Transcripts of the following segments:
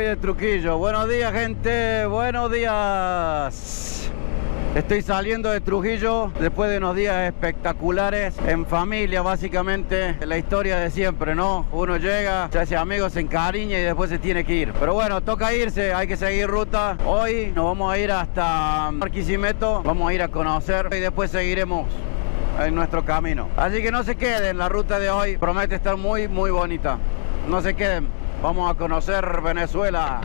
voy de Trujillo. Buenos días, gente, buenos días. Estoy saliendo de Trujillo después de unos días espectaculares en familia, básicamente. La historia de siempre, ¿no? Uno llega, se hace amigos, se encariña y después se tiene que ir. Pero bueno, toca irse, hay que seguir ruta. Hoy nos vamos a ir hasta Barquisimeto, vamos a ir a conocer y después seguiremos en nuestro camino. Así que no se queden, la ruta de hoy promete estar muy bonita. No se queden, vamos a conocer Venezuela.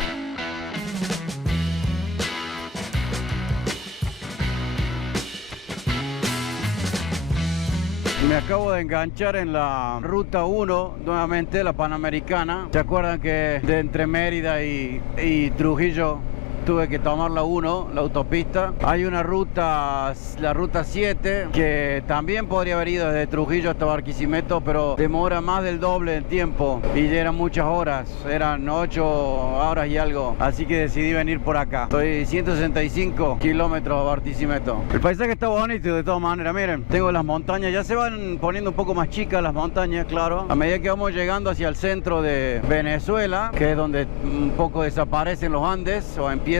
Me acabo de enganchar en la ruta 1, nuevamente la Panamericana. ¿Se acuerdan que de entre Mérida y Trujillo tuve que tomar la 1, la autopista? Hay una ruta, la ruta 7, que también podría haber ido desde Trujillo hasta Barquisimeto, pero demora más del doble del tiempo y ya eran muchas horas, eran 8 horas y algo, así que decidí venir por acá. Estoy 165 kilómetros a Barquisimeto. El paisaje está bonito de todas maneras, miren, tengo las montañas, ya se van poniendo un poco más chicas las montañas, claro, a medida que vamos llegando hacia el centro de Venezuela, que es donde un poco desaparecen los Andes o empiezan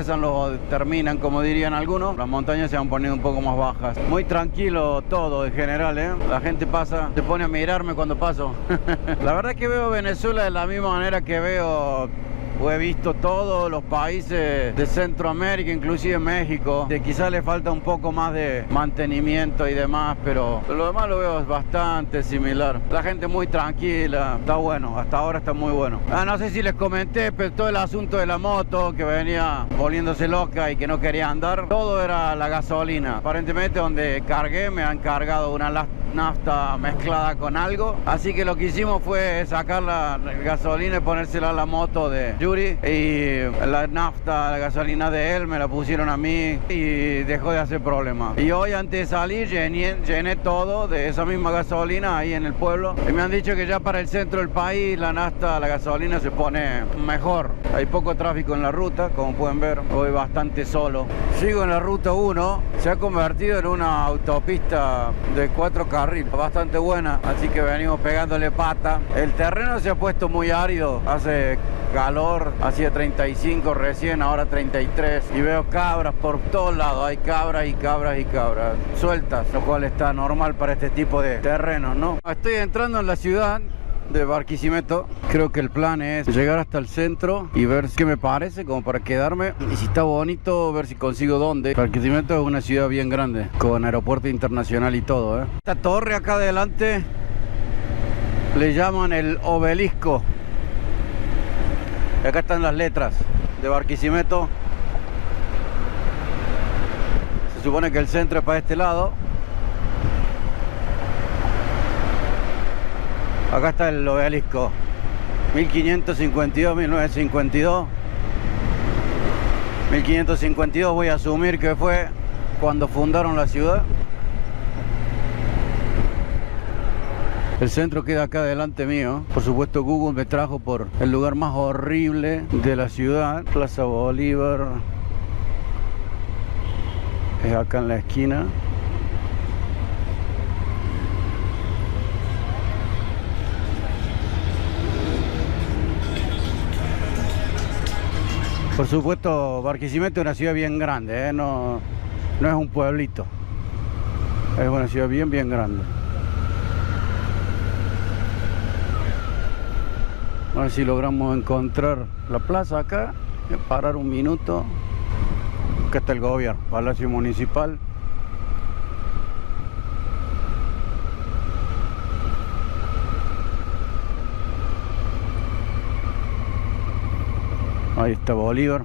terminan, como dirían algunos. Las montañas se van poniendo un poco más bajas. Muy tranquilo todo en general, ¿eh? La gente pasa, se pone a mirarme cuando paso. La verdad es que veo Venezuela de la misma manera que veo o he visto todos los países de Centroamérica, inclusive México, que quizás le falta un poco más de mantenimiento y demás, pero lo demás lo veo bastante similar. La gente muy tranquila, está bueno, hasta ahora está muy bueno. No sé si les comenté, pero todo el asunto de la moto que venía volviéndose loca y que no quería andar, todo era la gasolina. Aparentemente donde cargué me han cargado una nafta mezclada con algo, así que lo que hicimos fue sacar la gasolina y ponérsela a la moto de Yuri, y la nafta, la gasolina de él me la pusieron a mí y dejó de hacer problema. Y hoy antes de salir llené todo de esa misma gasolina ahí en el pueblo, y me han dicho que ya para el centro del país la nafta, la gasolina se pone mejor. Hay poco tráfico en la ruta, como pueden ver, voy bastante solo. Sigo en la ruta 1, se ha convertido en una autopista de 4 carriles bastante buena, así que venimos pegándole pata. El terreno se ha puesto muy árido, hace calor, hacía 35 recién, ahora 33, y veo cabras por todos lados, hay cabras y cabras y cabras sueltas, lo cual está normal para este tipo de terrenos, ¿no? Estoy entrando en la ciudad de Barquisimeto. Creo que el plan es llegar hasta el centro y ver qué me parece, como para quedarme, y si está bonito, ver si consigo dónde. Barquisimeto es una ciudad bien grande, con aeropuerto internacional y todo, ¿eh? Esta torre acá adelante le llaman el obelisco. Y acá están las letras de Barquisimeto. Se supone que el centro es para este lado. Acá está el obelisco, 1552, 1952. 1552 voy a asumir que fue cuando fundaron la ciudad. El centro queda acá delante mío. Por supuesto Google me trajo por el lugar más horrible de la ciudad. Plaza Bolívar es acá en la esquina. Por supuesto, Barquisimeto es una ciudad bien grande, ¿eh? No es un pueblito. Es una ciudad bien grande. A ver si logramos encontrar la plaza acá. Parar un minuto. Acá está el gobierno, Palacio Municipal. Ahí está Bolívar.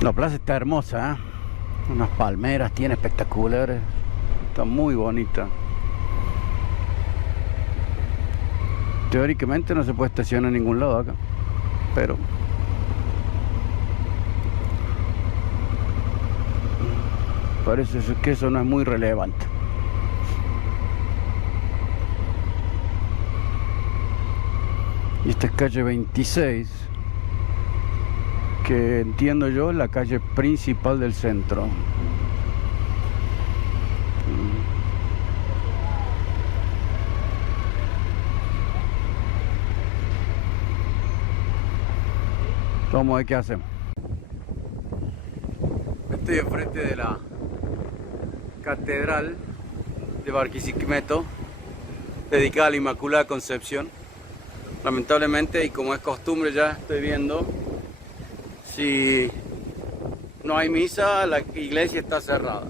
La plaza está hermosa, ¿eh? Unas palmeras tiene espectaculares. Está muy bonita. Teóricamente no se puede estacionar en ningún lado acá, pero parece que eso no es muy relevante. Y esta es calle 26, que entiendo yo es la calle principal del centro. Vamos a ver qué hacemos. Estoy enfrente de la catedral de Barquisimeto, dedicada a la Inmaculada Concepción. Lamentablemente, y como es costumbre, ya estoy viendo, si no hay misa, la iglesia está cerrada.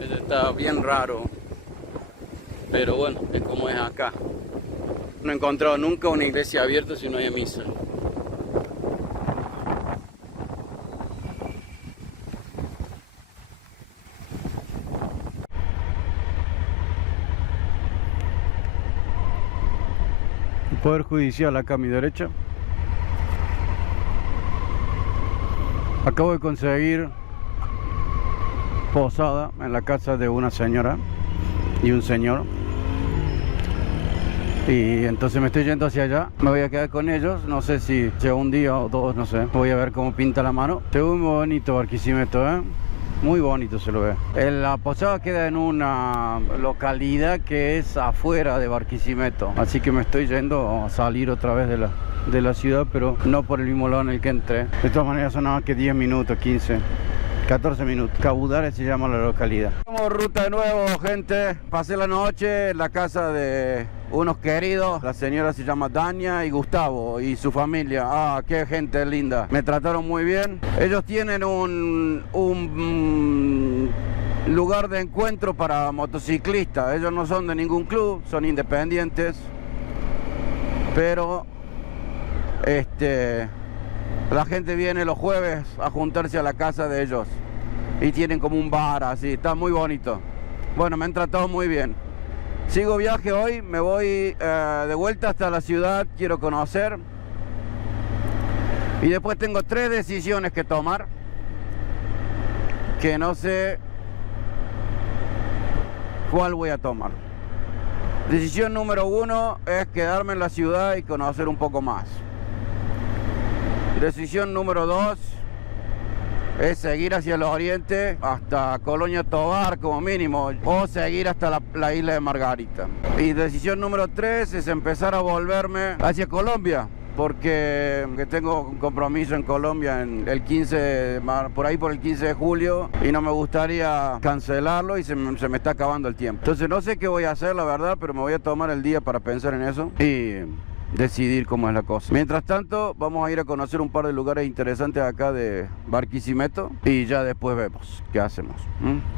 Eso está bien raro, pero bueno, es como es acá. No he encontrado nunca una iglesia abierta si no hay misa. Poder Judicial acá a mi derecha. Acabo de conseguir posada en la casa de una señora y un señor, y entonces me estoy yendo hacia allá. Me voy a quedar con ellos, no sé si sea un día o dos, no sé. Voy a ver cómo pinta la mano. Se ve muy bonito Barquisimeto, muy bonito se lo ve. La posada queda en una localidad que es afuera de Barquisimeto, así que me estoy yendo a salir otra vez de la ciudad, pero no por el mismo lado en el que entré. De todas maneras son nada más que 10 minutos, 15, 14 minutos. Cabudare se llama la localidad. Vamos ruta de nuevo, gente. Pasé la noche en la casa de unos queridos. La señora se llama Dania y Gustavo y su familia. Ah, qué gente linda. Me trataron muy bien. Ellos tienen un lugar de encuentro para motociclistas. Ellos no son de ningún club, son independientes. Pero la gente viene los jueves a juntarse a la casa de ellos y tienen como un bar así, está muy bonito. Bueno, me han tratado muy bien. Sigo viaje hoy, me voy de vuelta hasta la ciudad, quiero conocer. Y después tengo 3 decisiones que tomar, que no sé cuál voy a tomar. Decisión número 1 es quedarme en la ciudad y conocer un poco más. Decisión número 2 es seguir hacia el oriente hasta Colonia Tovar como mínimo, o seguir hasta la isla de Margarita. Y decisión número 3 es empezar a volverme hacia Colombia, porque tengo un compromiso en Colombia el 15, por ahí por el 15 de julio, y no me gustaría cancelarlo y se me está acabando el tiempo. Entonces no sé qué voy a hacer, la verdad, pero me voy a tomar el día para pensar en eso y decidir cómo es la cosa. Mientras tanto, vamos a ir a conocer un par de lugares interesantes acá de Barquisimeto y ya después vemos qué hacemos.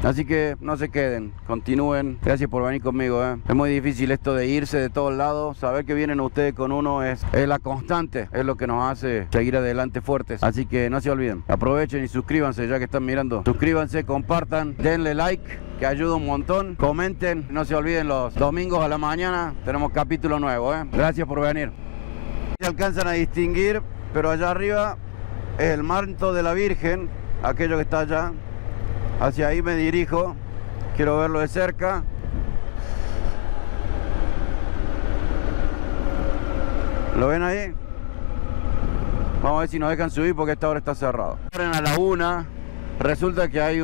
Así que no se queden, continúen. Gracias por venir conmigo. Es muy difícil esto de irse de todos lados. Saber que vienen ustedes con uno es la constante, es lo que nos hace seguir adelante fuertes. Así que no se olviden, aprovechen y suscríbanse ya que están mirando. Suscríbanse, compartan, denle like, que ayuda un montón. Comenten, no se olviden, los domingos a la mañana tenemos capítulo nuevo. Gracias por venir. Se alcanzan a distinguir, pero allá arriba es el manto de la Virgen, aquello que está allá. Hacia ahí me dirijo, quiero verlo de cerca. ¿Lo ven ahí? Vamos a ver si nos dejan subir porque esta hora está cerrado. A la 1, resulta que hay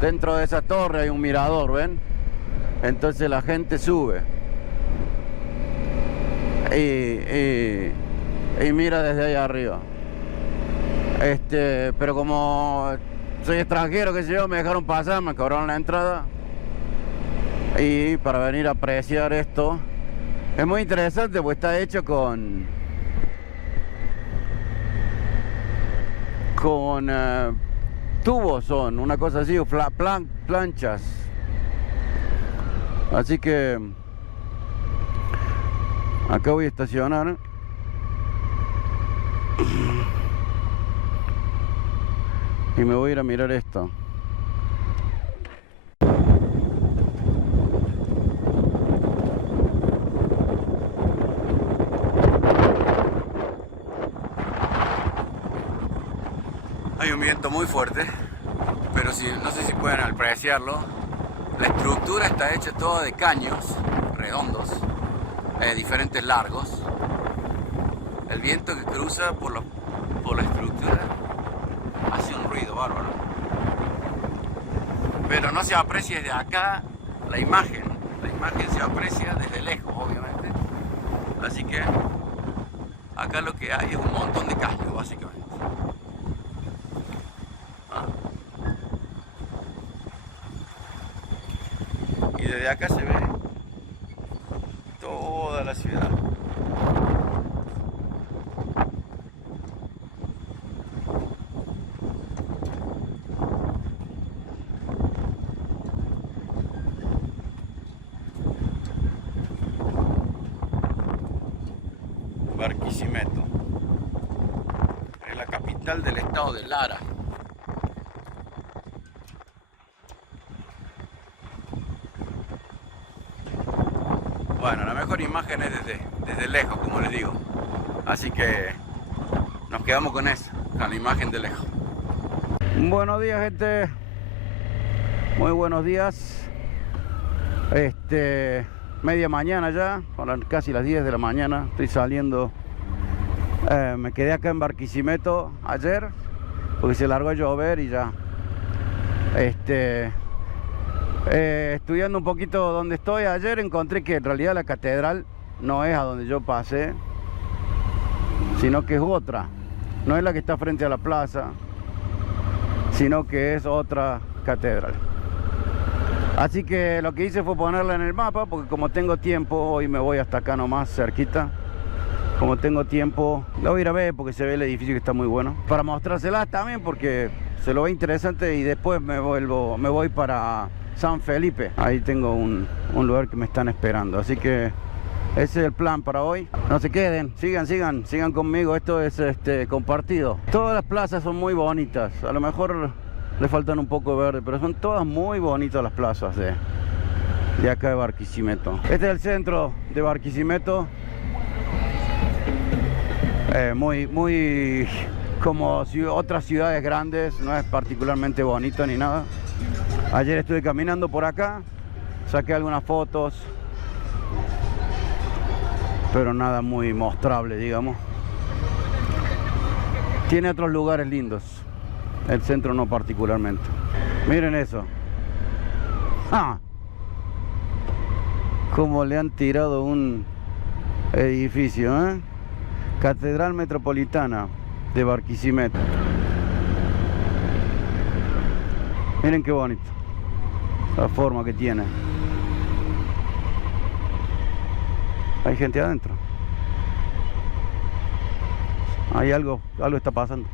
dentro de esa torre hay un mirador, ¿ven? Entonces la gente sube y mira desde ahí arriba. Pero como soy extranjero, que sé yo, me dejaron pasar, me cobraron la entrada. Y para venir a apreciar esto, es muy interesante, pues está hecho con tubos, son una cosa así, planchas. Así que acá voy a estacionar. Y me voy a ir a mirar esto. Hay un viento muy fuerte, pero no sé si pueden apreciarlo. La estructura está hecha toda de caños redondos, diferentes largos. El viento que cruza por la estructura hace un ruido bárbaro. pero no se aprecia desde acá la imagen se aprecia desde lejos, obviamente, así que acá lo que hay es un montón de caños, básicamente. Y desde acá se ve toda la ciudad. Barquisimeto es la capital del estado de Lara. Bueno, la mejor imagen es desde lejos, como les digo. Así que nos quedamos con esa, con la imagen de lejos. Buenos días, gente. Muy buenos días. Media mañana ya, son casi las 10 de la mañana. Estoy saliendo. Me quedé acá en Barquisimeto ayer porque se largó a llover y ya. Estudiando un poquito donde estoy ayer, encontré que en realidad la catedral no es a donde yo pasé, sino que es otra. No es la que está frente a la plaza, sino que es otra catedral. Así que lo que hice fue ponerla en el mapa, porque como tengo tiempo, hoy me voy hasta acá nomás, cerquita. Como tengo tiempo, la voy a ir a ver porque se ve el edificio que está muy bueno. Para mostrárselas también porque se lo ve interesante y después me voy para San Felipe. Ahí tengo un lugar que me están esperando. Así que ese es el plan para hoy. No se queden, sigan conmigo. Esto es compartido. Todas las plazas son muy bonitas. A lo mejor le faltan un poco de verde, pero son todas muy bonitas las plazas de acá de Barquisimeto. Este es el centro de Barquisimeto. Muy como otras ciudades grandes, no es particularmente bonito ni nada. Ayer estuve caminando por acá, saqué algunas fotos, pero nada muy mostrable, digamos. Tiene otros lugares lindos, el centro no particularmente. Miren eso. ¡Ah! Cómo le han tirado un edificio, ¿eh? Catedral Metropolitana de Barquisimeto. Miren qué bonito la forma que tiene. Hay gente adentro. Hay algo está pasando.